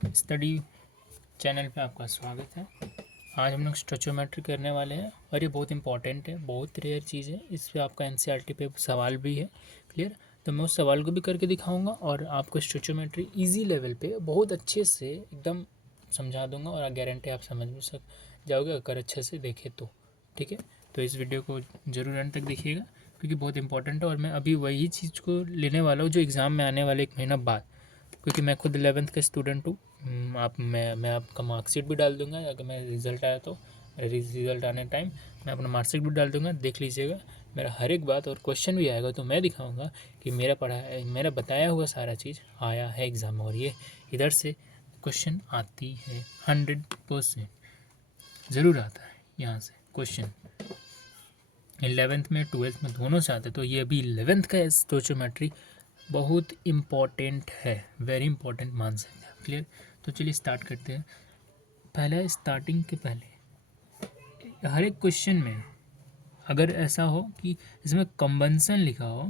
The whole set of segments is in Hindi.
स्टडी चैनल पे आपका स्वागत है। आज हम लोग स्टोचियोमेट्री करने वाले हैं और ये बहुत इंपॉर्टेंट है, बहुत रेयर चीज़ है। इस पे आपका एनसीईआरटी पे सवाल भी है। क्लियर? तो मैं उस सवाल को भी करके दिखाऊंगा और आपको स्टोचियोमेट्री इजी लेवल पे बहुत अच्छे से एकदम समझा दूंगा और गारंटी आप समझ भी जाओगे अगर अच्छे से देखें तो। ठीक है, तो इस वीडियो को ज़रूर अंत तक देखिएगा क्योंकि बहुत इंपॉर्टेंट है और मैं अभी वही चीज़ को लेने वाला हूँ जो एग्ज़ाम में आने वाले 1 महीना बाद, क्योंकि मैं खुद 11th का स्टूडेंट हूँ। आप मैं आपका मार्कशीट भी डाल दूंगा, अगर मैं रिज़ल्ट आया तो रिज़ल्ट आने टाइम मैं अपना मार्कशीट भी डाल दूंगा, देख लीजिएगा। मेरा हर एक बात और क्वेश्चन भी आएगा तो मैं दिखाऊंगा कि मेरा बताया हुआ सारा चीज़ आया है एग्ज़ाम में और ये इधर से क्वेश्चन आती है 100% ज़रूर आता है यहाँ से क्वेश्चन। 11th में 12th में दोनों से आते, तो ये अभी 11th का स्टोचियोमेट्री बहुत इम्पॉर्टेंट है, वेरी इंपॉर्टेंट मान सकते हैं। क्लियर? तो चलिए स्टार्ट करते हैं। पहला स्टार्टिंग के पहले हर एक क्वेश्चन में अगर ऐसा हो कि इसमें कंबंसन लिखा हो,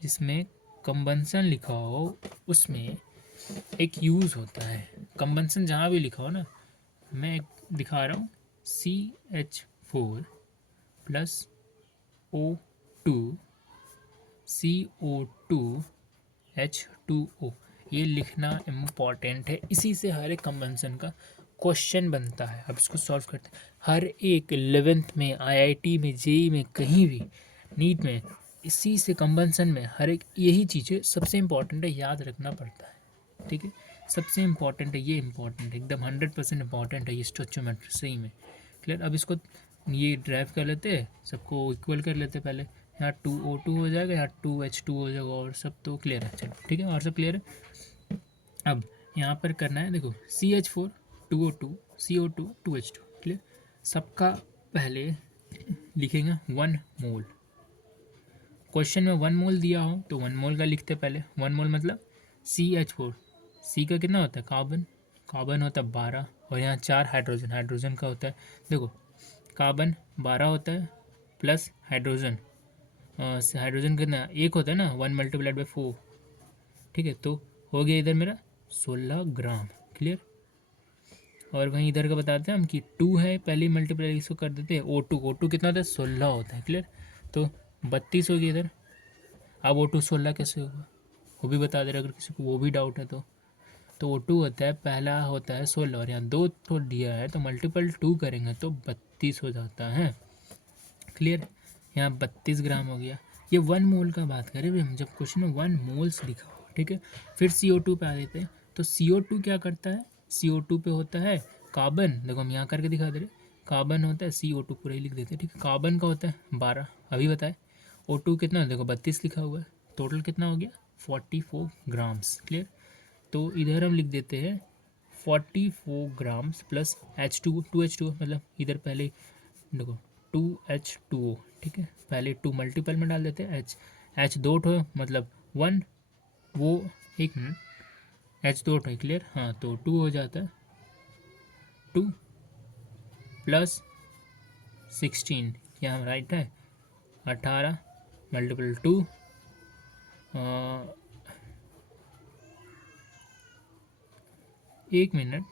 जिसमें कंबंसन लिखा हो उसमें एक यूज़ होता है। कंबंसन जहाँ भी लिखा हो ना, मैं एक दिखा रहा हूँ, CH4 plus O2 CO2 H2O, ये लिखना इम्पॉर्टेंट है। इसी से हर एक कंबंसन का क्वेश्चन बनता है। अब इसको सॉल्व करते हैं। हर एक 11th में, IIT में, जेई में, कहीं भी नीट में, इसी से कंबंसन में हर एक यही चीज़ें सबसे इम्पॉर्टेंट है, याद रखना पड़ता है। ठीक है, सबसे इम्पॉर्टेंट है ये, इम्पॉर्टेंट है एकदम 100% इम्पॉर्टेंट है ये स्टोचियोमेट्री सही में। क्लियर? अब इसको ये ड्राइव कर लेते हैं, सबको इक्वल कर लेते हैं। पहले यहाँ 2O2 हो जाएगा, यहाँ 2H2 हो जाएगा और सब तो क्लियर है। चलो ठीक है, और सब क्लियर है। अब यहाँ पर करना है, देखो CH4 2O2 CO2 2H2। Clear? सबका पहले लिखेंगे 1 मोल। क्वेश्चन में 1 मोल दिया हो तो 1 मोल का लिखते पहले। 1 मोल मतलब CH4, सी का कितना होता है, कार्बन होता है 12 और यहाँ 4 हाइड्रोजन का होता है। देखो कार्बन 12 होता है प्लस हाइड्रोजन कितना एक होता है ना, 1 मल्टीप्लाइड बाई 4। ठीक है, तो हो गया इधर मेरा 16 ग्राम। क्लियर? और वहीं इधर का बताते हैं हम कि 2 है, पहले मल्टीप्लाई इसको कर देते हैं। O2 कितना होता है, 16 होता है। क्लियर? तो 32 हो गया इधर। अब O2 16 कैसे होगा वो भी बता दे रहा, अगर किसी को वो भी डाउट है तो O2 होता है, पहला होता है 16 और यहाँ 2 तो दिया है तो मल्टीपल 2 करेंगे तो 32 हो जाता है। क्लियर? यहाँ 32 ग्राम हो गया। ये 1 मोल का बात करें भी हम, जब क्वेश्चन में 1 मोल्स लिखा हो। ठीक है, फिर CO2 पे आ देते हैं। तो CO2 क्या करता है, CO2 पे होता है कार्बन। देखो हम यहाँ करके दिखा दे रहे, कार्बन होता है, CO2 पूरा ही लिख देते हैं। ठीक है, कार्बन का होता है 12, अभी बताए। O2 कितना है, देखो 32 लिखा हुआ है। टोटल कितना हो गया, 44 ग्राम्स। क्लियर? तो इधर हम लिख देते हैं 44 ग्राम्स प्लस H2, 2H2 मतलब इधर पहले देखो 2H2O। ठीक है, पहले 2 मल्टीपल में डाल देते हैं। H दो ठो मतलब 1, वो 1 मिनट, H दो ठो। क्लियर? हाँ, तो 2 हो जाता है, 2 प्लस 16, क्या हम राइट है, 18 मल्टीपल 2, 1 मिनट।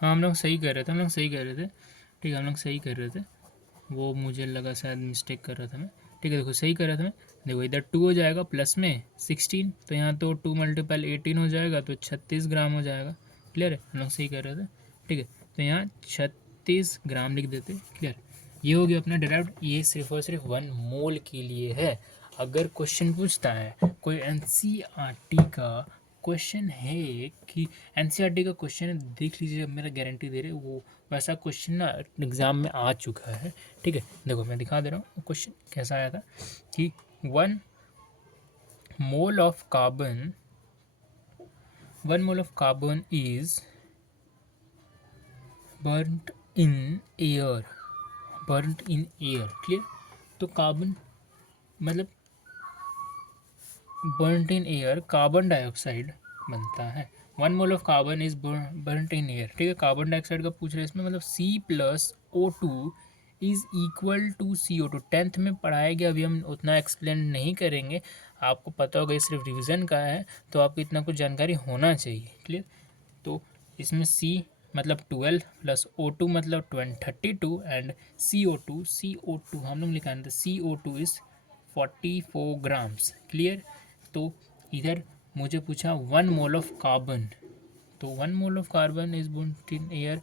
हाँ हम लोग सही कर रहे थे, ठीक है, हम लोग सही कर रहे थे। वो मुझे लगा शायद मिस्टेक कर रहा था मैं। ठीक है, देखो सही कर रहा था मैं। देखो इधर 2 हो जाएगा प्लस में 16, तो यहाँ तो 2 मल्टीपल 18 हो जाएगा तो 36 ग्राम हो जाएगा। क्लियर है? हम लोग सही कर रहे थे। ठीक है, तो यहाँ 36 ग्राम लिख देते। क्लियर? ये हो गया अपना डेराइव्ड। ये सिर्फ और सिर्फ 1 मोल के लिए है। अगर क्वेश्चन पूछता है कोई एनसीईआरटी का क्वेश्चन है, कि एनसीईआरटी का क्वेश्चन है, देख लीजिए, मेरा गारंटी दे रहे वो वैसा क्वेश्चन ना एग्ज़ाम में आ चुका है। ठीक है, देखो मैं दिखा दे रहा हूँ क्वेश्चन कैसा आया था कि 1 mole of carbon, 1 mole of carbon is बर्nt in air, बर्nt in air. Clear? तो कार्बन मतलब बर्nt इन एयर कार्बन डाइऑक्साइड बनता है। 1 mole of carbon is बर्nt in air. ठीक है, कार्बन डाइऑक्साइड का पूछ रहे हैं इसमें, मतलब C+O2 is equal to CO2। 10th में पढ़ाया गया, अभी हम उतना एक्सप्लेन नहीं करेंगे, आपको पता होगा ये सिर्फ रिवीजन का है, तो आपको इतना कुछ जानकारी होना चाहिए। क्लियर। तो इसमें C मतलब 12 प्लस O2 मतलब 32 एंड CO2 हम लोग लिखा था CO2 इज़ 44 ग्राम्स। क्लियर। तो इधर मुझे पूछा 1 मोल ऑफ कार्बन, तो 1 mole of carbon is bond in air,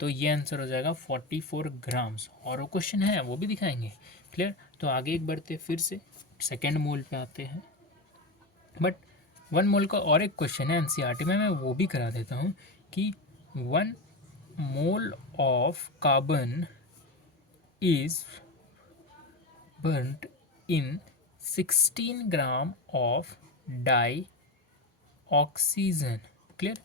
तो ये आंसर हो जाएगा 44 ग्राम्स। और वो क्वेश्चन है वो भी दिखाएंगे। क्लियर। तो आगे एक बढ़ते फिर से सेकेंड मोल पे आते हैं, बट 1 मोल का और एक क्वेश्चन है एनसीईआरटी में, मैं वो भी करा देता हूँ कि 1 mole of carbon is burnt in 16 gram of dioxygen. Clear.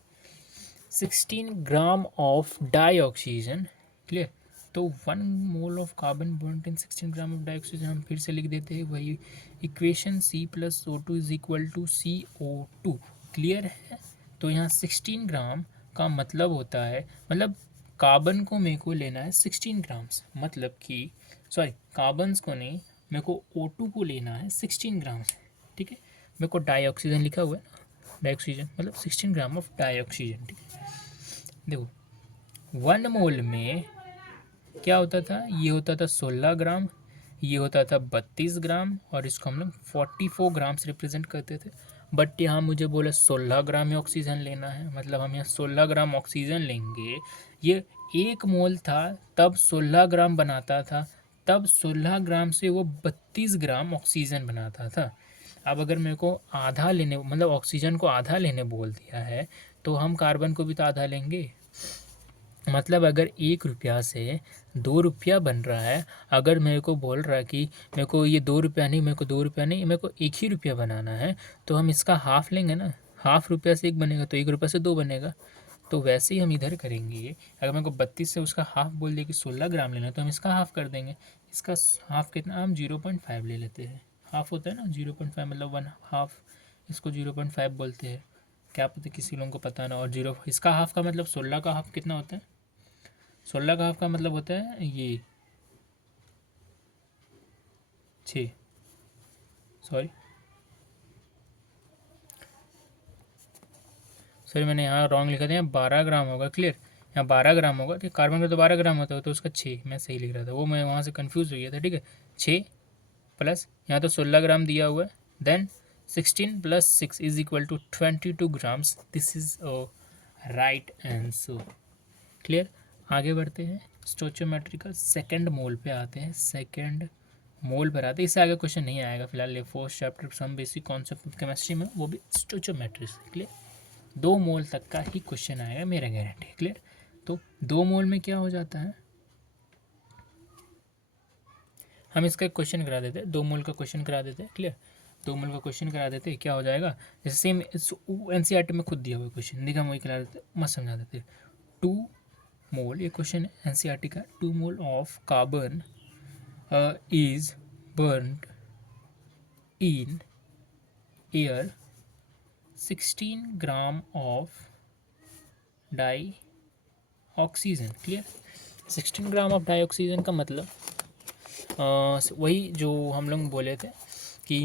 16 gram of dioxygen. Clear. तो 1 mole of carbon burn in 16 gram of dioxygen हम फिर से लिख देते हैं वही equation, C plus O2 is equal to CO2। Clear है। तो यहाँ 16 ग्राम का मतलब होता है, मतलब कार्बन को मेरे को लेना है 16 ग्राम्स, मतलब कि सॉरी कार्बन्स को नहीं, मेरे को O2 को लेना है 16 ग्राम्स। ठीक है। मेरे को डाई ऑक्सीजन लिखा हुआ है ना, डाई ऑक्सीजन मतलब 16 ग्राम ऑफ डाई ऑक्सीजन। ठीक है। देखो 1 मोल में क्या होता था, ये होता था 16 ग्राम, ये होता था 32 ग्राम, और इसको हम लोग 44 ग्राम से रिप्रेजेंट करते थे। बट यहाँ मुझे बोले 16 ग्राम ही ऑक्सीजन लेना है, मतलब हम यहाँ 16 ग्राम ऑक्सीजन लेंगे। ये 1 मोल था तब 16 ग्राम बनाता था, तब 16 ग्राम से वो 32 ग्राम ऑक्सीजन बनाता था। अब अगर मेरे को आधा लेने, मतलब ऑक्सीजन को आधा लेने बोल दिया है, तो हम कार्बन को भी तो आधा लेंगे। मतलब अगर 1 रुपया से 2 रुपया बन रहा है, अगर मेरे को बोल रहा है कि मेरे को ये 2 रुपया नहीं, मेरे को 2 रुपया नहीं, मेरे को 1 ही रुपया बनाना है, तो हम इसका हाफ लेंगे ना। हाफ रुपया से 1 बनेगा, तो 1 रुपया से 2 बनेगा। तो वैसे ही हम इधर करेंगे, अगर मेरे को 32 से उसका हाफ बोल दिया कि 16 ग्राम लेना है, तो हम इसका हाफ कर देंगे। इसका हाफ कितना, हम 0.5 ले लेते हैं। हाफ होता है ना 0.5, मतलब 1/2, इसको 0.5 बोलते हैं। क्या पता किसी लोगों को पता ना। और जीरो, इसका हाफ का मतलब 16 का हाफ कितना होता है, 16 का हाफ का मतलब होता है ये 6, सॉरी मैंने यहाँ रॉन्ग लिखा था, यहाँ 12 ग्राम होगा। क्लियर। यहाँ 12 ग्राम होगा, ठीक। कार्बन का तो 12 ग्राम होता है, तो उसका 6 मैं सही लिख रहा था, वो मैं वहाँ से कन्फ्यूज़ हो गया था। ठीक है। 6 प्लस यहाँ तो 16 ग्राम दिया हुआ है, then 16 plus 6 is equal to 22 grams. This is right answer. Clear. आगे बढ़ते हैं, स्टोचियोमेट्रिकल सेकंड मोल पे आते हैं, सेकंड मोल पर आते हैं। इससे आगे क्वेश्चन नहीं आएगा फिलहाल, ये fourth chapter some basic concept of chemistry में, वो भी स्टोचियोमेट्री से। क्लियर। 2 मोल तक का ही क्वेश्चन आएगा, मेरा गारंटी। क्लियर। तो 2 मोल में क्या हो जाता है, हम इसका एक क्वेश्चन करा देते हैं, 2 मोल का क्वेश्चन करा देते हैं। क्लियर। 2 मोल का क्वेश्चन करा देते हैं, क्या हो जाएगा, जैसे सेम एनसीईआरटी में खुद दिया हुआ क्वेश्चन, देखा हम वही करा देते, मस्त समझा देते। 2 मोल, ये क्वेश्चन है एनसीईआरटी का, 2 mole of carbon is burned in air 16 gram of dioxygen. Clear. 16 gram of dioxygen का मतलब वही जो हम लोग बोले थे कि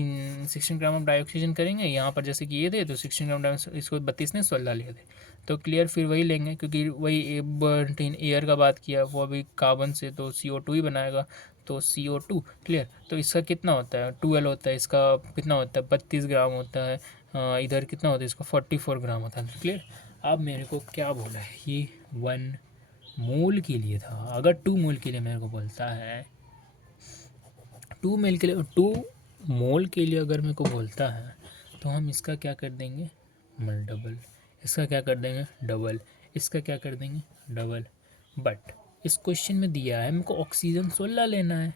16 ग्राम ऑफ डाई ऑक्सीजन करेंगे, यहाँ पर जैसे कि ये थे तो 16 ग्राम डाई, इसको 32 ने 16 लिए थे, तो क्लियर फिर वही लेंगे, क्योंकि वही बर्न इन एयर का बात किया, वो अभी कार्बन से तो CO2 ही बनाएगा, तो CO2। क्लियर। तो इसका कितना होता है, 12 होता है, इसका कितना होता है 32 ग्राम होता है, इधर कितना होता है, इसका 44 ग्राम होता है। क्लियर। अब मेरे को क्या बोला है, ये 1 मोल के लिए था, अगर 2 मोल के लिए मेरे को बोलता है, 2 मोल के लिए, 2 मोल के लिए अगर मेरे को बोलता है, तो हम इसका क्या कर देंगे, डबल, इसका क्या कर देंगे डबल, इसका क्या कर देंगे डबल। बट इस क्वेश्चन में दिया है मेरे को ऑक्सीजन 16 लेना है,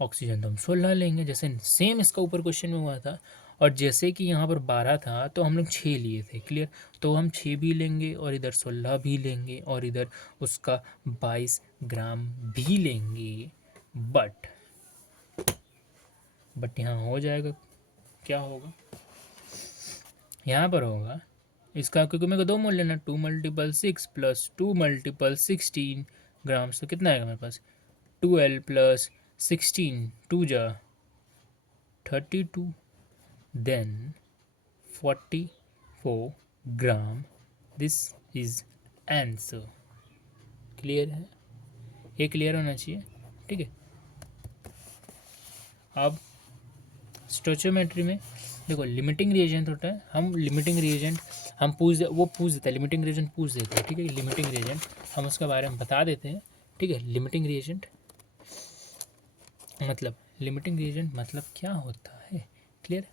ऑक्सीजन तो हम 16 लेंगे, जैसे सेम इसका ऊपर क्वेश्चन में हुआ था। और जैसे कि यहाँ पर 12 था तो हम लोग 6 लिए थे। क्लियर। तो हम 6 भी लेंगे और इधर 16 भी लेंगे और इधर उसका 22 ग्राम भी लेंगे। बट यहाँ हो जाएगा, क्या होगा, यहाँ पर होगा इसका, क्योंकि मेरे को 2 मोल लेना, 2 × 6 प्लस 2 × 16 ग्राम्स, तो कितना आएगा मेरे पास 12 प्लस 16 2 जा 32 then 44 gram. This is answer. Clear है? ये क्लियर होना चाहिए, ठीक है। अब स्टोचियोमेट्री में देखो लिमिटिंग रिएजेंट होता है, हम लिमिटिंग रिएजेंट हम पूछ देता है, लिमिटिंग रिएजेंट पूछ देता है, ठीक है। लिमिटिंग रिएजेंट हम उसके बारे में बता देते हैं, ठीक है। लिमिटिंग रिएजेंट मतलब क्या होता है? क्लियर?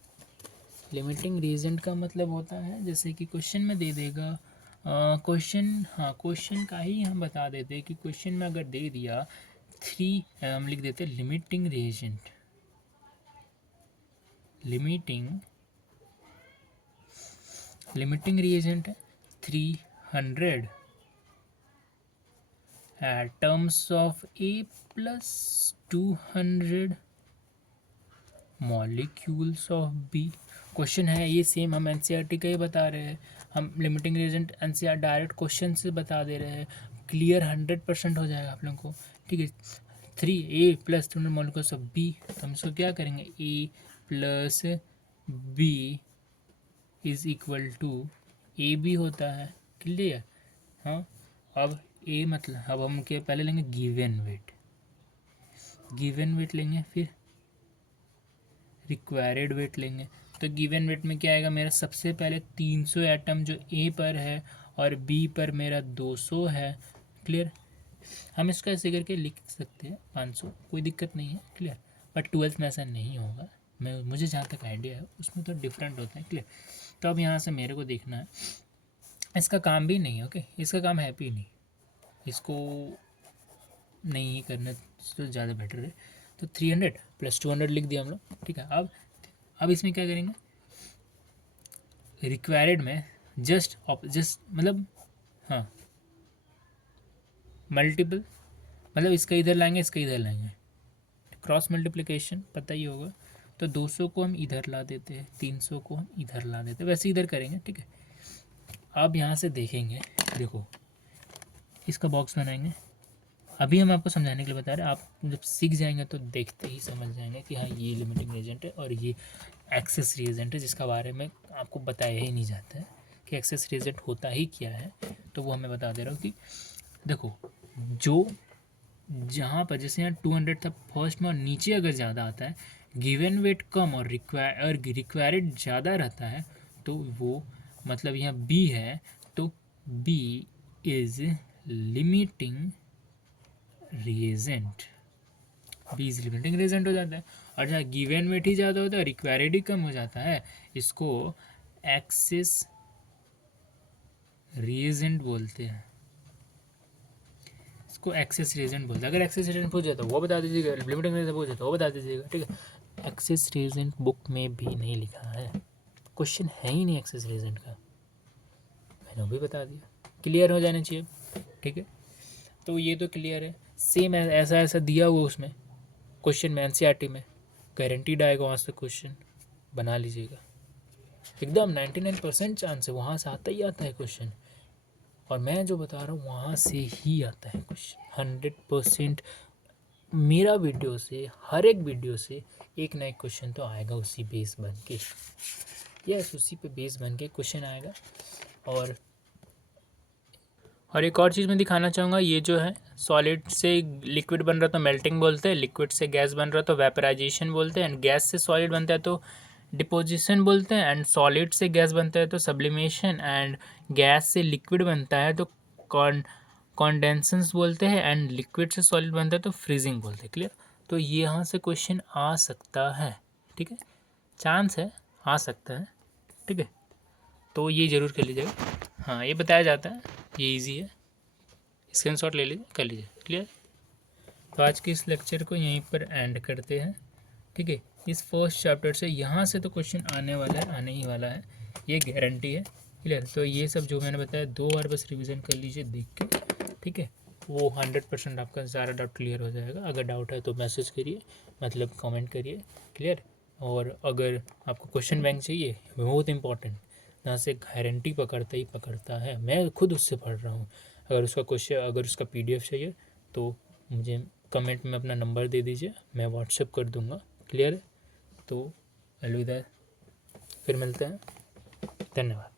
लिमिटिंग रिएजेंट का मतलब होता है जैसे कि क्वेश्चन में दे देगा, क्वेश्चन का ही हम बता देते हैं कि क्वेश्चन में अगर दे दिया 3, हम लिख देते हैं लिमिटिंग रिएजेंट। लिमिटिंग रिएजेंट है 300 atoms of A plus 200 molecules of B। Question है ये सेम, हम एनसीईआरटी का ही बता रहे हैं, हम limiting reagent NCERT direct question से बता दे रहे हैं। क्लियर 100% हो जाएगा आप लोगों को, ठीक है। 3A plus 200 molecules of B, तो हम इसको क्या करेंगे, A plus B is equal to AB होता है। क्लियर? हाँ। अब ए मतलब अब हम क्या पहले लेंगे, गिवन वेट लेंगे, फिर रिक्वायर्ड वेट लेंगे। तो गिवन वेट में क्या आएगा मेरा, सबसे पहले 300 एटम जो ए पर है और बी पर मेरा 200 है। क्लियर? हम इसको ऐसे करके लिख सकते हैं 500, कोई दिक्कत नहीं है। क्लियर? बट 12th में ऐसा नहीं होगा, मुझे जहाँ तक आइडिया है उसमें तो डिफरेंट होता है। क्लियर? तो अब यहाँ से मेरे को देखना है, इसका काम भी नहीं है, ओके, इसका काम है भी नहीं, इसको नहीं ही करना तो ज़्यादा बेटर है। तो 300 प्लस 200 लिख दिया हम लोग, ठीक है। अब इसमें क्या करेंगे, रिक्वायर्ड में जस्ट मतलब हाँ मल्टीपल, मतलब इसका इधर लाएंगे, इसका इधर लाएंगे, क्रॉस मल्टीप्लिकेशन पता ही होगा। तो 200 को हम इधर ला देते हैं, 300 को हम इधर ला देते हैं, वैसे इधर करेंगे, ठीक है। अब यहाँ से देखेंगे, देखो इसका बॉक्स बनाएंगे। अभी हम आपको समझाने के लिए बता रहे हैं, आप जब सीख जाएंगे तो देखते ही समझ जाएंगे कि हाँ ये लिमिटिंग रिएजेंट है और ये एक्सेस रिएजेंट है, जिसका बारे में आपको बताया ही नहीं जाता है कि एक्सेस रिएजेंट होता ही क्या है। तो वो हमें बता दे रहा हूँ कि देखो, जो जहाँ पर जैसे यहाँ 200 था फर्स्ट में और नीचे अगर ज़्यादा आता है, गिवन वेट कम और रिक्वायर्ड ज़्यादा रहता है, तो वो मतलब यहाँ बी है, तो B is limiting reagent, B is limiting reagent हो जाता है। और जहाँ गिवन वेट ही ज़्यादा होता है, रिक्वायर्ड ही कम हो जाता है, इसको एक्सेस रिएजेंट बोलते हैं, इसको एक्सेस रिएजेंट बोलते हैं। अगर एक्सेस रिएजेंट पूछ जाता है वो बता दीजिएगा, लिमिटिंग रिएजेंट पूछ जाता है वो बता दीजिएगा, ठीक है। एक्सेस रिएजेंट बुक में भी नहीं लिखा है, क्वेश्चन है ही नहीं एक्सेस रिएजेंट का, मैंने वो भी बता दिया। क्लियर हो जाना चाहिए, ठीक है। तो ये तो क्लियर है, सेम ऐसा दिया हुआ उसमें क्वेश्चन में एनसीईआरटी में गारंटीड आएगा, वहाँ से क्वेश्चन बना लीजिएगा, एकदम 99% चांस है, वहाँ से आता ही आता है क्वेश्चन। और मैं जो बता रहा हूँ वहाँ से ही आता है क्वेश्चन 100%। मेरा वीडियो से, हर एक वीडियो से एक ना एक क्वेश्चन तो आएगा उसी बेस बन के, यस उसी पे बेस बन के क्वेश्चन आएगा। और एक और चीज़ मैं दिखाना चाहूँगा, ये जो है सॉलिड से लिक्विड बन रहा तो मेल्टिंग बोलते हैं, लिक्विड से गैस बन रहा तो वेपराइजेशन बोलते हैं, एंड गैस से सॉलिड बनता है तो डिपोजिशन बोलते हैं, एंड सॉलिड से गैस बनता है तो सब्लिमेशन, एंड गैस से लिक्विड बनता है तो कॉन्डेंसेंस बोलते हैं, एंड लिक्विड से सॉलिड बनता है तो फ्रीजिंग बोलते हैं। क्लियर? तो ये यहाँ से क्वेश्चन आ सकता है, ठीक है, चांस है आ सकता है, ठीक है। तो ये ज़रूर कर लीजिएगा, हाँ ये बताया जाता है, ये इजी है, स्क्रीनशॉट ले लीजिए, कर लीजिए। क्लियर? तो आज के इस लेक्चर को यहीं पर एंड करते हैं, ठीक है। इस फर्स्ट चैप्टर से यहाँ से तो क्वेश्चन आने वाला है, आने ही वाला है, ये गारंटी है। क्लियर? तो ये सब जो मैंने बताया 2 बार बस रिवीजन कर लीजिए देख के, ठीक है। वो 100% आपका सारा डाउट क्लियर हो जाएगा। अगर डाउट है तो मैसेज करिए, मतलब कमेंट करिए। क्लियर? और अगर आपको क्वेश्चन बैंक चाहिए, बहुत इंपॉर्टेंट, यहाँ से गारंटी पकड़ता ही पकड़ता है, मैं खुद उससे पढ़ रहा हूँ। अगर उसका PDF चाहिए तो मुझे कमेंट में अपना नंबर दे दीजिए, मैं व्हाट्सएप कर दूँगा। क्लियर है? तो अलविदा, फिर मिलते हैं। धन्यवाद।